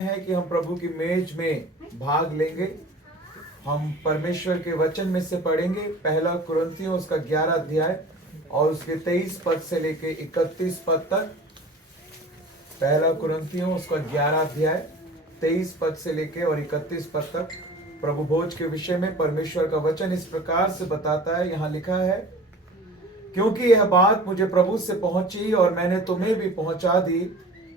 है कि हम प्रभु की मेज में भाग लेंगे। हम परमेश्वर के वचन में से पढ़ेंगे पहला कुरिन्थियों उसका 11 अध्याय और उसके 23 पद से लेके 31 पद तक। पहला कुरिन्थियों उसका 11 अध्याय 23 पद से लेके और 31 पद तक प्रभु भोज के विषय में परमेश्वर का वचन इस प्रकार से बताता है। यहाँ लिखा है, क्योंकि यह बात मुझे प्रभु से पहुंची और मैंने तुम्हें भी पहुंचा दी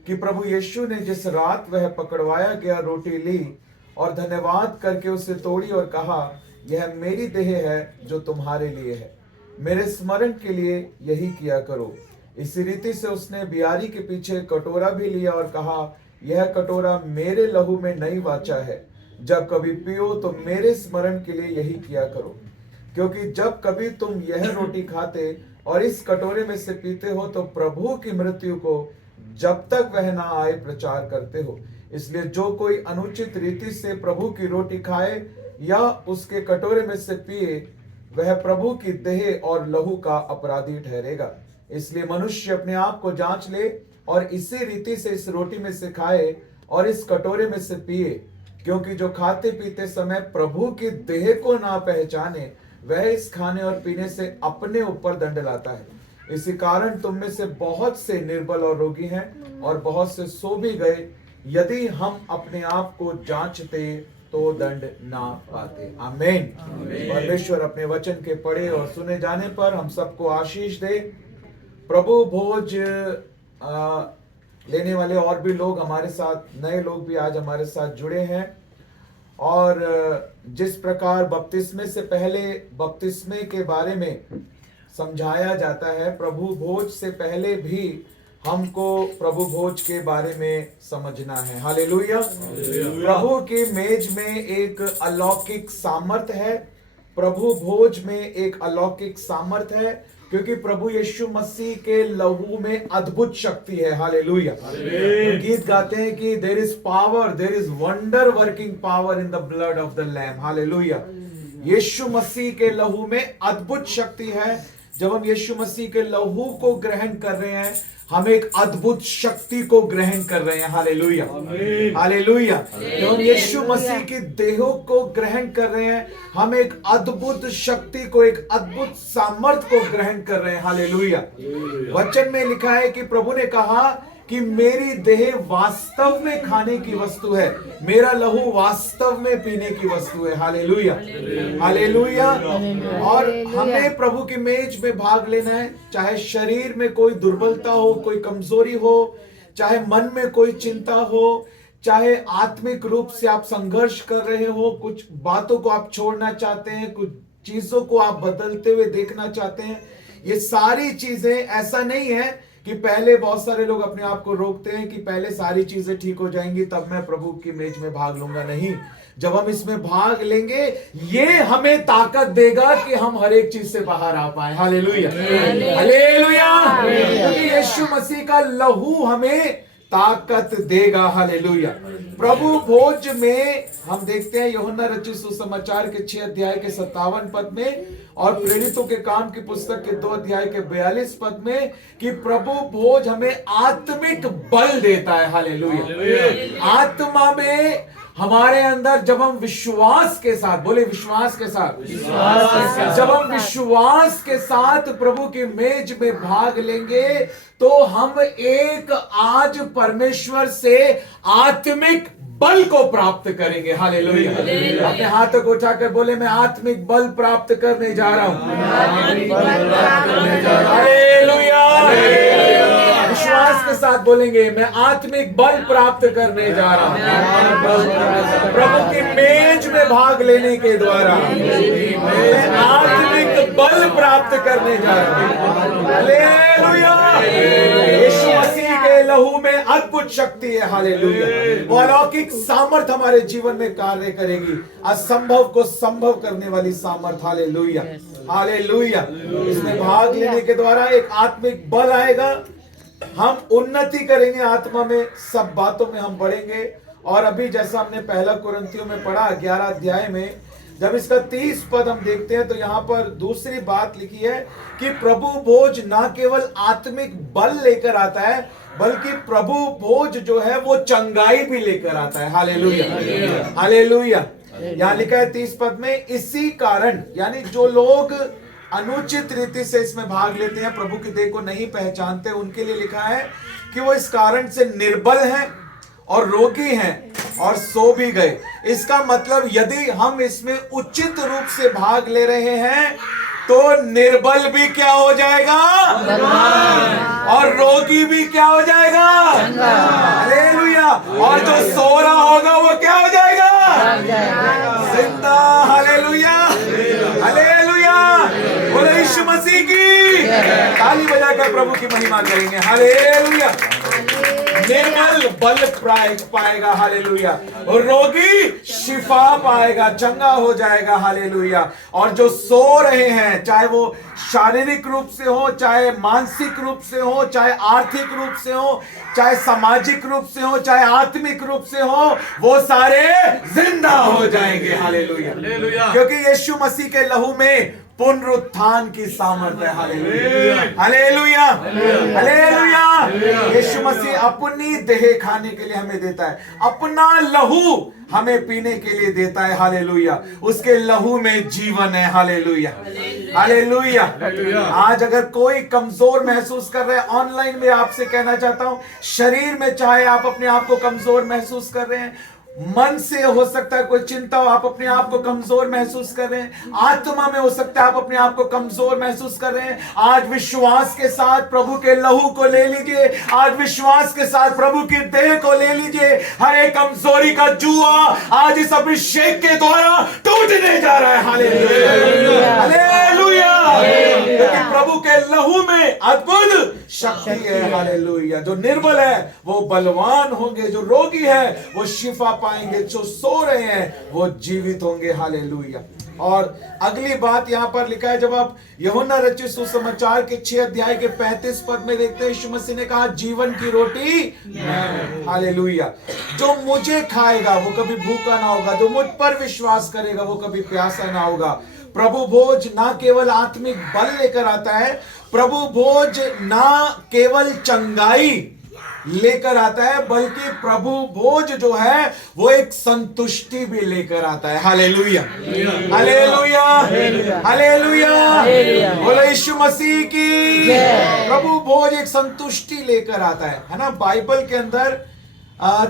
कि प्रभु यीशु ने जिस रात वह पकड़वाया गया रोटी ली और धन्यवाद करके उसे तोड़ी और कहा, यह मेरी देह है जो तुम्हारे लिए है, मेरे स्मरण के लिए यही किया करो। इसी रीति से उसने बियारी के पीछे कटोरा भी लिया और कहा, यह कटोरा मेरे लहू में नई वाचा है, जब कभी पियो तो मेरे स्मरण के लिए यही किया करो। क्योंकि जब कभी तुम यह रोटी खाते और इस कटोरे में से पीते हो तो प्रभु की मृत्यु को जब तक वह ना आए प्रचार करते हो। इसलिए जो कोई अनुचित रीति से प्रभु की रोटी खाए या उसके कटोरे में से पिए, वह प्रभु की देह और लहू का अपराधी ठहरेगा। इसलिए मनुष्य अपने आप को जांच ले और इसी रीति से इस रोटी में से खाए और इस कटोरे में से पिए। क्योंकि जो खाते पीते समय प्रभु की देह को ना पहचाने, वह इस खाने और पीने से अपने ऊपर दंड लाता है। इसी कारण तुम में से बहुत से निर्बल और रोगी हैं और बहुत से सो भी गए। यदि हम अपने आप को जांचते तो दंड ना पाते। आमीन। परमेश्वर अपने वचन के पढ़े और सुने जाने पर हम सबको आशीष दे। प्रभु भोज लेने वाले और भी लोग हमारे साथ, नए लोग भी आज हमारे साथ जुड़े हैं। और जिस प्रकार बपतिस्मे से पहले बपतिस्मे के बारे में समझाया जाता है, प्रभु भोज से पहले भी हमको प्रभु भोज के बारे में समझना है। हालेलुया। प्रभु की मेज में एक अलौकिक सामर्थ है। प्रभु भोज में एक अलौकिक सामर्थ है, क्योंकि प्रभु यीशु मसीह के लहू में अद्भुत शक्ति है। हालेलुया। गीत गाते हैं कि there is power, there is wonder working power in the blood of the lamb. Hallelujah. यीशु मसीह के लहू में अद्भुत शक्ति है। जब हम यीशु मसीह के लहू को ग्रहण कर रहे हैं, हम एक अद्भुत शक्ति को ग्रहण कर रहे हैं। हालेलुया। हालेलुया। जब हम यीशु मसीह की देहों को ग्रहण कर रहे हैं, हम एक अद्भुत शक्ति को, एक अद्भुत सामर्थ को ग्रहण कर रहे हैं। हालेलुया। वचन में लिखा है कि प्रभु ने कहा कि मेरी देह वास्तव में खाने की वस्तु है, मेरा लहू वास्तव में पीने की वस्तु है। हालेलुया। हालेलुया। और हमें प्रभु की मेज में भाग लेना है, चाहे शरीर में कोई दुर्बलता हो, कोई कमजोरी हो, चाहे मन में कोई चिंता हो, चाहे आत्मिक रूप से आप संघर्ष कर रहे हो, कुछ बातों को आप छोड़ना चाहते हैं, कुछ चीजों को आप बदलते हुए देखना चाहते हैं। ये सारी चीजें, ऐसा नहीं है कि पहले बहुत सारे लोग अपने आप को रोकते हैं कि पहले सारी चीजें ठीक हो जाएंगी तब मैं प्रभु की मेज में भाग लूंगा। नहीं, जब हम इसमें भाग लेंगे, ये हमें ताकत देगा कि हम हर एक चीज से बाहर आ पाए। हालेलुया। हालेलुया। क्योंकि यीशु मसीह का लहू हमें ताकत देगा। हालेलुया। प्रभु भोज में हम देखते हैं यूहन्ना रचित सुसमाचार के 6 अध्याय के 57 पद में और प्रेरितों के काम की पुस्तक के 2 अध्याय के 42 पद में कि प्रभु भोज हमें आत्मिक बल देता है। हालेलुया। आत्मा में हमारे अंदर जब हम विश्वास के साथ, बोले विश्वास के साथ, जब हम विश्वास के साथ प्रभु की मेज में भाग लेंगे तो हम एक आज परमेश्वर से आत्मिक बल को प्राप्त करेंगे। हालेलुया। अपने हाथों को उठाकर बोले, मैं आत्मिक बल प्राप्त करने जा रहा हूं। हालेलुया। विश्वास के साथ बोलेंगे, मैं आत्मिक बल प्राप्त करने जा रहा हूं। प्रभु की मेज में भाग लेने के द्वारा मैं आत्मिक बल प्राप्त करने जा रहा हूं। हालेलुया। यीशु मसीह के लहू में अद्भुत शक्ति है। हालेलुया। वो अलौकिक सामर्थ हमारे जीवन में कार्य करेगी, असंभव को संभव करने वाली सामर्थ। हालेलुया। हालेलुया। इसमें भाग लेने के द्वारा एक आत्मिक बल आएगा, हम उन्नति करेंगे आत्मा में, सब बातों में हम बढ़ेंगे। और अभी जैसा हमने पहला कुरिन्थियों में पढ़ा 11 अध्याय में, जब इसका 30 पद हम देखते हैं तो यहाँ पर दूसरी बात लिखी है कि प्रभु भोज ना केवल आत्मिक बल लेकर आता है, बल्कि प्रभु भोज जो है वो चंगाई भी लेकर आता है। Hallelujah, hallelujah. यहाँ लिखा है 30 पद में, इसी कारण, यानी जो लोग अनुचित रीति से इसमें भाग लेते हैं, प्रभु की देह को नहीं पहचानते, उनके लिए लिखा है कि वो इस कारण से निर्बल हैं और रोगी हैं और सो भी गए। इसका मतलब यदि हम इसमें उचित रूप से भाग ले रहे हैं तो निर्बल भी क्या हो जाएगा और रोगी भी क्या हो जाएगा। हालेलुया। और जो सो रहा होगा वो क्या हो जाएगा, जिंदा। Hallelujah, hallelujah. बोले यीशु मसीह की ताली बजाकर प्रभु की महिमा करेंगे। हालेलुया। निर्बल बल पाएगा, हालेलुया। और रोगी शिफा पाएगा, चंगा हो जाएगा, हालेलुया। और जो सो रहे हैं, चाहे वो शारीरिक रूप से हो, चाहे मानसिक रूप से हो, चाहे आर्थिक रूप से हो, चाहे सामाजिक रूप से हो, चाहे आत्मिक रूप से हो, वो सारे जिंदा हो जाएंगे। हालेलुया। क्योंकि यीशु मसीह के लहू में पुनरुत्थान की सामर्थ्य है। Hallelujah, hallelujah, hallelujah. यीशु मसीह अपनी देह खाने के लिए हमें देता है, अपना लहू हमें पीने के लिए देता है। हालेलुया। उसके लहू में जीवन है। Hallelujah, hallelujah. आज अगर कोई कमजोर महसूस कर रहे हैं, ऑनलाइन में आपसे कहना चाहता हूं, शरीर में चाहे आप अपने आप को कमजोर महसूस कर रहे हैं, मन से हो सकता है कोई चिंता हो, आप अपने आप को कमजोर महसूस कर रहे हैं, आत्मा में हो सकता है आप अपने आप को कमजोर महसूस कर रहे हैं, आज विश्वास के साथ प्रभु के लहू को ले लीजिए, आज विश्वास के साथ प्रभु की देह को ले लीजिए। हर एक कमजोरी का जुआ आज इस अभिषेक के द्वारा टूटने जा रहा है। Hallelujah, hallelujah. क्योंकि प्रभु के लहू में अद्भुत शक्ति है। हालेलुया। जो निर्बल है वो बलवान होंगे, जो रोगी है वो शिफा पाएंगे, जो सो रहे हैं वो जीवित होंगे। हालेलुया। और अगली बात यहां पर लिखा है, जब आप यूहन्ना रचित सुसमाचार के 6 अध्याय के 35 पद में देखते हैं, यीशु मसीह ने कहा जीवन की रोटी मैं हूं। हालेलुया। जो मुझे खाएगा वो कभी भूखा ना होगा, जो मुझ पर विश्वास करेगा वो कभी प्यासा ना होगा। प्रभु भोज ना केवल आत्मिक बल लेकर आता है, प्रभु भोज ना केवल चंगाई लेकर आता है, बल्कि प्रभु भोज जो है वो एक संतुष्टि भी लेकर आता है। Hallelujah, hallelujah, hallelujah. बोलो यीशु मसीह की। प्रभु भोज एक संतुष्टि लेकर आता है ना। बाइबल के अंदर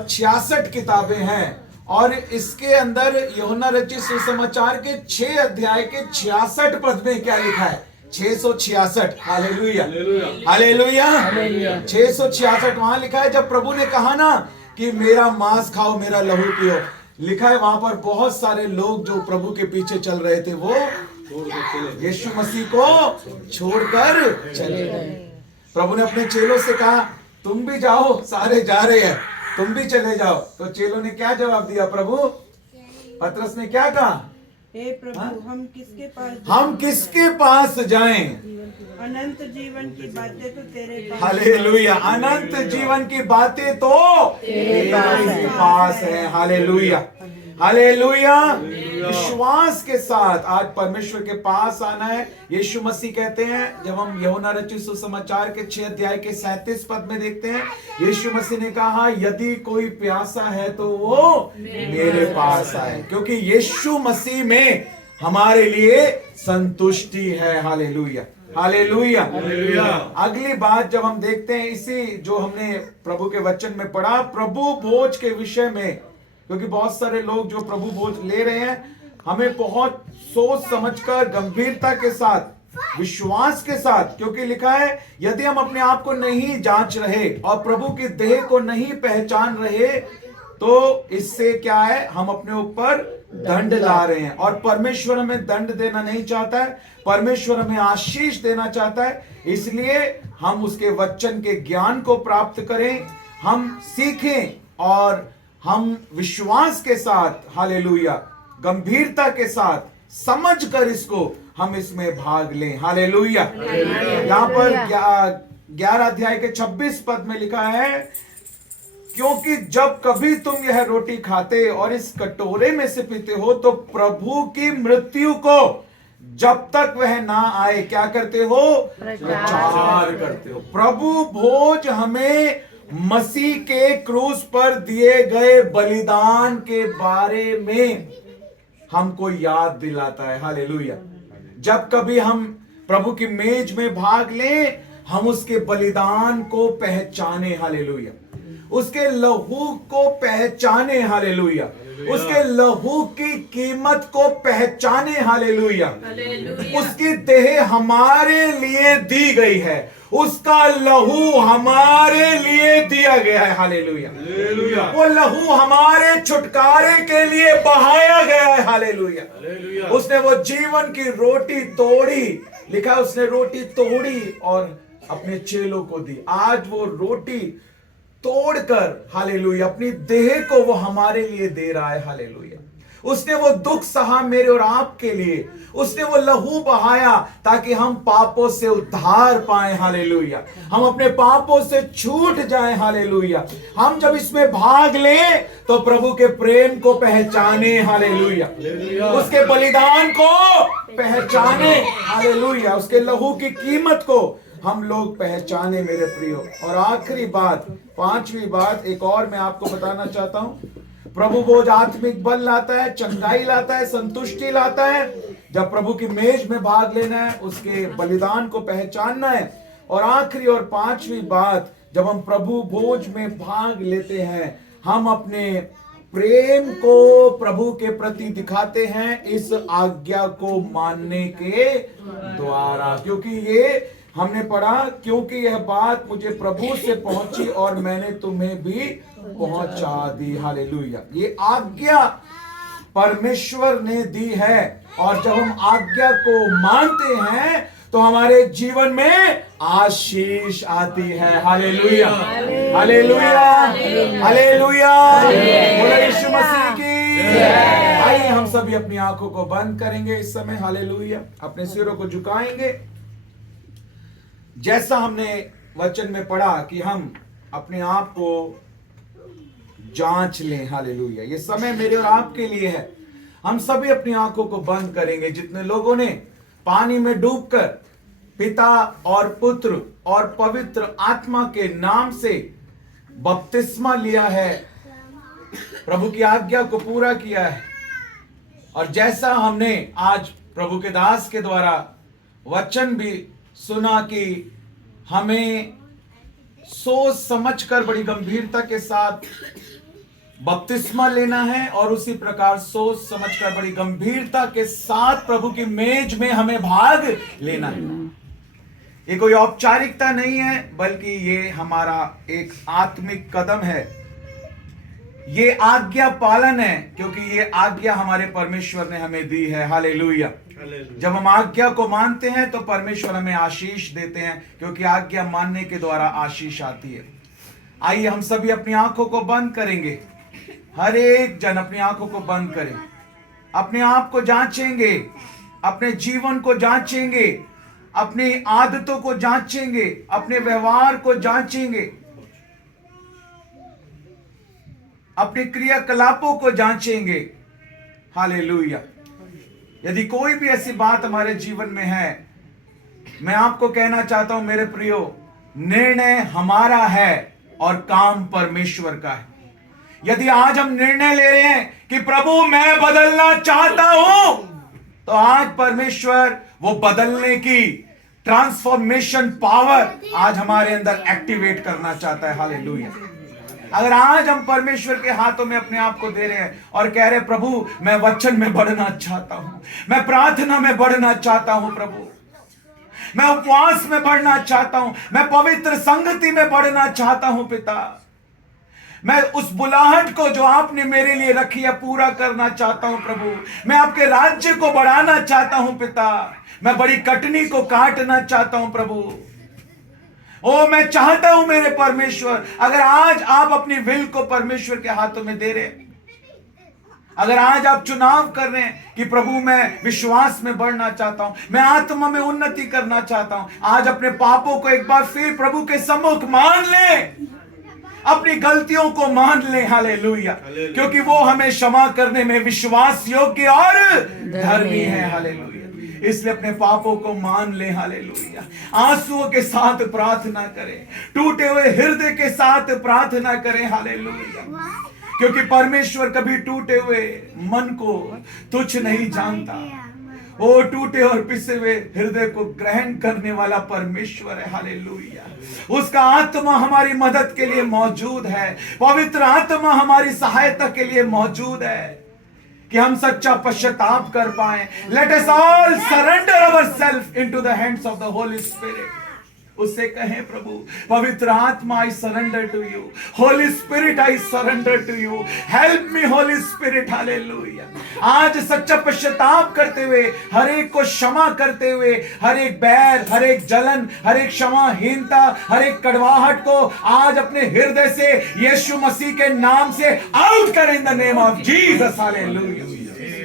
66 किताबें हैं और इसके अंदर यूहन्ना रचित सुसमाचार के 6 अध्याय के 66 पद में क्या लिखा है, 666। Hallelujah, hallelujah. 666 वहां लिखा है, जब प्रभु ने कहा ना कि मेरा मांस खाओ, मेरा लहू पियो, लिखा है वहां पर बहुत सारे लोग जो प्रभु के पीछे चल रहे थे वो यीशु मसीह को छोड़कर चले गए। प्रभु ने अपने चेलों से कहा तुम भी जाओ, सारे जा रहे हैं, तुम भी चले जाओ। तो चेलों ने क्या जवाब दिया, प्रभु, पतरस ने क्या कहा, हे प्रभु हम किसके पास जाएं? अनंत जीवन की बातें तो तेरे पास। हालेलुया। अनंत जीवन की बातें तो तेरे पास है। Hallelujah, hallelujah. विश्वास के साथ आज परमेश्वर के पास आना है। यीशु मसीह कहते हैं, जब हम यूहन्ना रचित सुसमाचार के 6 अध्याय के 37 पद में देखते हैं, यीशु मसीह ने कहा यदि कोई प्यासा है तो वो मेरे पास आए, क्योंकि यीशु मसीह में हमारे लिए संतुष्टि है। Hallelujah, hallelujah. अगली बात जब हम देखते हैं, इसी जो हमने प्रभु के वचन में पढ़ा, प्रभु भोज के विषय में, क्योंकि बहुत सारे लोग जो प्रभु भोज ले रहे हैं, हमें बहुत सोच समझकर गंभीरता के साथ, विश्वास के साथ, क्योंकि लिखा है यदि हम अपने आप को नहीं जांच रहे और प्रभु की देह को नहीं पहचान रहे तो इससे क्या है, हम अपने ऊपर दंड ला रहे हैं। और परमेश्वर हमें दंड देना नहीं चाहता है, परमेश्वर हमें आशीष देना चाहता है। इसलिए हम उसके वचन के ज्ञान को प्राप्त करें, हम सीखें और हम विश्वास के साथ, हालेलुया, गंभीरता के साथ समझ कर इसको हम इसमें भाग लें। हालेलुया। यहां पर 11 अध्याय के 26 पद में लिखा है, क्योंकि जब कभी तुम यह रोटी खाते और इस कटोरे में से पीते हो तो प्रभु की मृत्यु को जब तक वह ना आए क्या करते हो, प्रचार करते हो। प्रभु भोज हमें मसीह के क्रूस पर दिए गए बलिदान के बारे में हमको याद दिलाता है। हालेलुया। जब कभी हम प्रभु की मेज में भाग लें, हम उसके बलिदान को पहचाने। हालेलुया। उसके लहू को पहचाने। हालेलुया। उसके लहू की कीमत को पहचाने। हालेलुया। उसकी देह हमारे लिए दी गई है, उसका लहू हमारे लिए दिया गया है। हालेलुया। वो लहू हमारे छुटकारे के लिए बहाया गया है। हालेलुया। उसने वो जीवन की रोटी तोड़ी, लिखा है उसने रोटी तोड़ी और अपने चेलों को दी। आज वो रोटी तोड़कर, हालेलुया, अपनी देह को वो हमारे लिए दे रहा है। हालेलुया। उसने वो दुख सहा मेरे और आपके लिए, उसने वो लहू बहाया ताकि हम पापों से उद्धार पाएं। हालेलुया। हम अपने पापों से छूट जाएं। हालेलुया। हम जब इसमें भाग लें तो प्रभु के प्रेम को पहचाने। हालेलुया। उसके बलिदान को पहचाने। हालेलुया। उसके लहू की कीमत को हम लोग पहचाने मेरे प्रियो। और आखिरी बात, पांचवी बात एक और मैं आपको बताना चाहता हूं। प्रभु बोझ आत्मिक बल लाता है, चंगाई लाता है, संतुष्टि लाता है। जब प्रभु की मेज में भाग लेना है, उसके बलिदान को पहचानना है। और आखिरी और पांचवी बात, जब हम प्रभु भोज में भाग लेते हैं, हम अपने प्रेम को प्रभु के प्रति दिखाते हैं इस आज्ञा को मानने के द्वारा। क्योंकि ये हमने पढ़ा, क्योंकि यह बात मुझे प्रभु से पहुंची और मैंने तुम्हें भी पहुंचा दी। हालेलुया। ये आज्ञा परमेश्वर ने दी है और जब हम आज्ञा को मानते हैं तो हमारे जीवन में आशीष आती है। हालेलुया। हालेलुया। हालेलुया। बोलो यीशु मसीह की। आइए हम सभी अपनी आंखों को बंद करेंगे इस समय। हालेलुया। अपने सिरों को झुकाएंगे। जैसा हमने वचन में पढ़ा कि हम अपने आप को जांच लें। हालेलुया। ये समय मेरे और आपके लिए है। हम सभी अपनी आंखों को बंद करेंगे। जितने लोगों ने पानी में डूबकर पिता और पुत्र और पवित्र आत्मा के नाम से बपतिस्मा लिया है, प्रभु की आज्ञा को पूरा किया है, और जैसा हमने आज प्रभु के दास के द्वारा वचन भी सुना कि हमें सोच समझकर बड़ी गंभीरता के साथ बपतिस्मा लेना है और उसी प्रकार सोच समझकर बड़ी गंभीरता के साथ प्रभु की मेज में हमें भाग लेना है। ये कोई औपचारिकता नहीं है, बल्कि ये हमारा एक आत्मिक कदम है। ये आज्ञा पालन है, क्योंकि ये आज्ञा हमारे परमेश्वर ने हमें दी है। हालेलुया। जब हम आज्ञा को मानते हैं तो परमेश्वर हमें आशीष देते हैं, क्योंकि आज्ञा मानने के द्वारा आशीष आती है। आइए हम सभी अपनी आंखों को बंद करेंगे। हर एक जन अपनी आंखों को बंद करें, अपने आप को जांचेंगे, अपने जीवन को जांचेंगे, अपनी आदतों को जांचेंगे, अपने व्यवहार को जांचेंगे, अपने क्रियाकलापों को जांचेंगे। हालेलुया। यदि कोई भी ऐसी बात हमारे जीवन में है, मैं आपको कहना चाहता हूं मेरे प्रियो, निर्णय हमारा है और काम परमेश्वर का है। यदि आज हम निर्णय ले रहे हैं कि प्रभु मैं बदलना चाहता हूं, तो आज परमेश्वर वो बदलने की ट्रांसफॉर्मेशन पावर आज हमारे अंदर एक्टिवेट करना चाहता है। हालेलुया। अगर आज हम परमेश्वर के हाथों में अपने आप को दे रहे हैं और कह रहे हैं प्रभु मैं वचन में बढ़ना चाहता हूं, मैं प्रार्थना में बढ़ना चाहता हूं, प्रभु मैं उपवास में बढ़ना चाहता हूं, मैं पवित्र संगति में बढ़ना चाहता हूं, पिता मैं उस बुलाहट को जो आपने मेरे लिए रखी है पूरा करना चाहता हूं, प्रभु मैं आपके राज्य को बढ़ाना चाहता हूं, पिता मैं बड़ी कटनी को काटना चाहता हूं, प्रभु ओ मैं चाहता हूं मेरे परमेश्वर। अगर आज आप अपनी विल को परमेश्वर के हाथों में दे रहे हैं, अगर आज आप चुनाव कर रहे हैं कि प्रभु मैं विश्वास में बढ़ना चाहता हूं, मैं आत्मा में उन्नति करना चाहता हूं, आज अपने पापों को एक बार फिर प्रभु के सम्मुख मान लें, अपनी गलतियों को मान लें। हालेलुया। क्योंकि वो हमें क्षमा करने में विश्वास योग्य और धर्मी है। हालेलुया। इसलिए अपने पापों को मान ले। हालेलुया। आंसुओं के साथ प्रार्थना करें, टूटे हुए हृदय के साथ प्रार्थना करें। हालेलुया। क्योंकि परमेश्वर कभी टूटे हुए मन को तुच्छ नहीं जानता। वो टूटे और पिसे हुए हृदय को ग्रहण करने वाला परमेश्वर है। हालेलुया। उसका आत्मा हमारी मदद के लिए मौजूद है, पवित्र आत्मा हमारी सहायता के लिए मौजूद है कि हम सच्चा पश्चाताप कर पाए। Let us all surrender ourselves into the hands of the Holy Spirit. उससे कहें, प्रभु पवित्र आत्मा, I surrender to you. Holy Spirit, I surrender to you. Help me Holy Spirit. Hallelujah. आज सच्चा पश्चाताप करते हुए, हर एक को क्षमा करते हुए, हर एक बैर, हर एक जलन, हर एक क्षमाहीनता, हर एक कड़वाहट को आज अपने हृदय से यीशु मसीह के नाम से आउट करें in the name of Jesus. Hallelujah.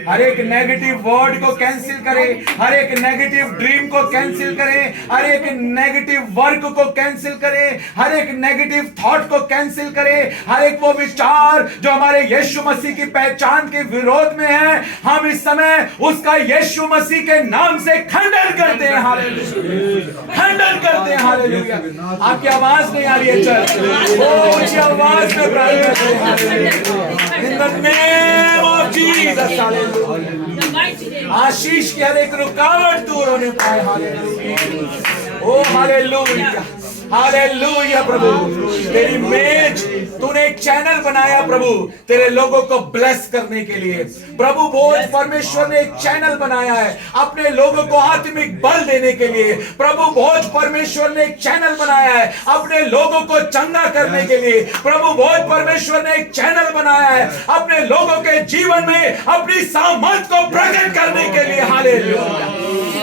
हर एक नेगेटिव वर्ड को कैंसिल करें, हर एक नेगेटिव ड्रीम को कैंसिल करें, हर एक नेगेटिव वर्क को कैंसिल करें, हर एक नेगेटिव थॉट को कैंसिल करें, हर एक वो विचार जो हमारे यीशु मसीह की पहचान के विरोध में है, हम इस समय उसका यीशु मसीह के नाम से खंडन करते हैं। हालेलुया। खंडन करते हैं। हालेलुया। आपकी आवाज नहीं आ रही है चर्च? वो ऊंची आवाज में प्रार्थना करें in the name of Jesus. Hallelujah. आशीष की हर एक रुकावट दूर होने पाए। हालेलुया। Oh hallelujah. हालेलुया। प्रभु तेरी मेज, तूने एक चैनल बनाया प्रभु तेरे लोगों को ब्लेस करने के लिए। प्रभु भोज परमेश्वर ने एक चैनल बनाया है अपने लोगों को आत्मिक बल देने के लिए। प्रभु भोज परमेश्वर ने एक चैनल बनाया है अपने लोगों को चंगा करने के लिए। प्रभु भोज परमेश्वर ने एक चैनल बनाया है अपने लोगों के जीवन में अपनी सामर्थ को प्रकट करने के लिए। Hallelujah.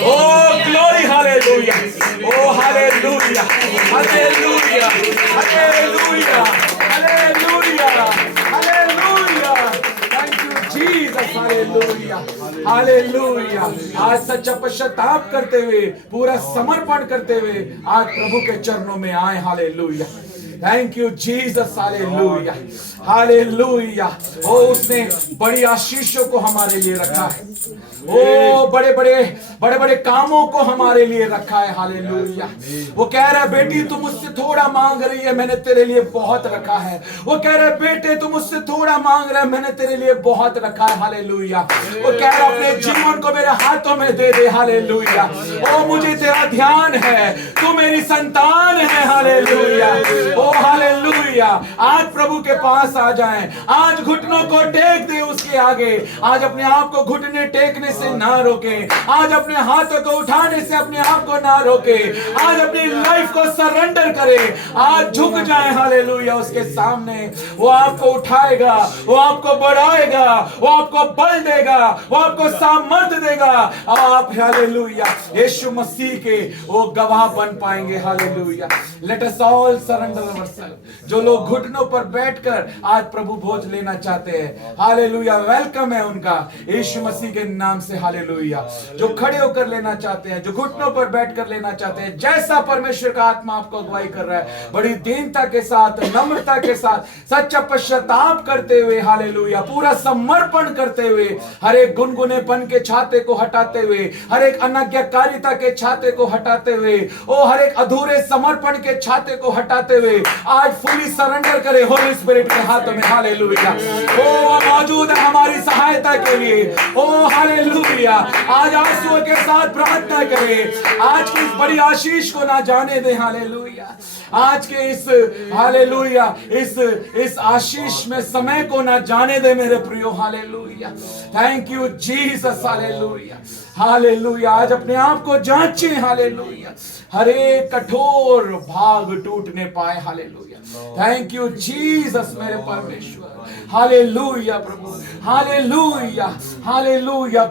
Oh glory. Hallelujah. Oh hallelujah. Hallelujah. Hallelujah. Hallelujah. Hallelujah. Thank you Jesus. Hallelujah. Hallelujah. आज सच्चा पश्चाताप करते हुए, पूरा समर्पण करते हुए आज प्रभु के चरणों में आए। Hallelujah. Thank you Jesus. Hallelujah. Hallelujah. ओ उसने बड़ी आशीषों को हमारे लिए रखा है। ओ बड़े बड़े कामों को हमारे लिए रखा है। हालेलुया। वो कह रहा है, बेटी तुम मुझसे थोड़ा मांग रही है, मैंने तेरे लिए बहुत रखा है। वो कह रहा है, बेटे तुम मुझसे थोड़ा मांग रहा है, मैंने तेरे लिए बहुत रखा है। हालेलुया। वो कह रहा है, अपने जीवन को मेरे हाथों में दे दे। हालेलुया। ओ मुझे तेरा ध्यान है, तू मेरी संतान है। हालेलुया। Oh hallelujah. आज प्रभु के पास आ जाएं, आज घुटनों को टेक दे उसके आगे। आज अपने आप को घुटने टेकने से ना रोके, आज अपने हाथों को उठाने से अपने आप को ना रोके, आज अपनी लाइफ को सरेंडर करे, आज झुक जाए। हालेलुया। उसके सामने वो आपको उठाएगा, वो आपको बढ़ाएगा, वो आपको बल देगा, वो आपको सामर्थ्य देगा। आप हालेलुया यीशु मसीह के वो गवाह बन पाएंगे। Hallelujah. Late us all surrender ourself. जो लोग घुटनों पर बैठकर आज प्रभु भोज लेना चाहते हैं, हालेलुया, वेलकम है उनका यीशु मसीह के नाम से। हालेलुया। जो खड़े होकर लेना चाहते हैं, जो घुटनों पर बैठकर लेना चाहते हैं, जैसा परमेश्वर का आत्मा आपको अगुवाई कर रहा है, बड़ी दीनता के साथ, नम्रता के साथ, सच्चा पश्चाताप करते हुए, हालेलुया, पूरा समर्पण करते हुए, हर एक गुनगुनेपन के छाते को हटाते हुए, हर एक अनाज्ञाकारिता के छाते को हटाते हुए, ओ हर एक अधूरे समर्पण के छाते को हटाते हुए आज फुली सरेंडर करे होली स्पिरिट के हाथों में। हालेलुया। ओ मौजूद है हमारी सहायता के लिए। ओ हालेलुया। आज आंसुओं के साथ प्रार्थना करें, आज की इस बड़ी आशीष को ना जाने दें। हालेलुया। आज के इस हालेलुया इस आशीष में समय को ना जाने दे मेरे प्रियो। Hallelujah. Thank you Jesus. Hallelujah. Hallelujah. आज अपने आप को जांचें। हालेलुया। हर एक कठोर भाग टूटने पाए। हालेलुया। थैंक यू जीसस मेरे परमेश्वर। हालेलुया प्रभु। हालेलुया। हालेलुया।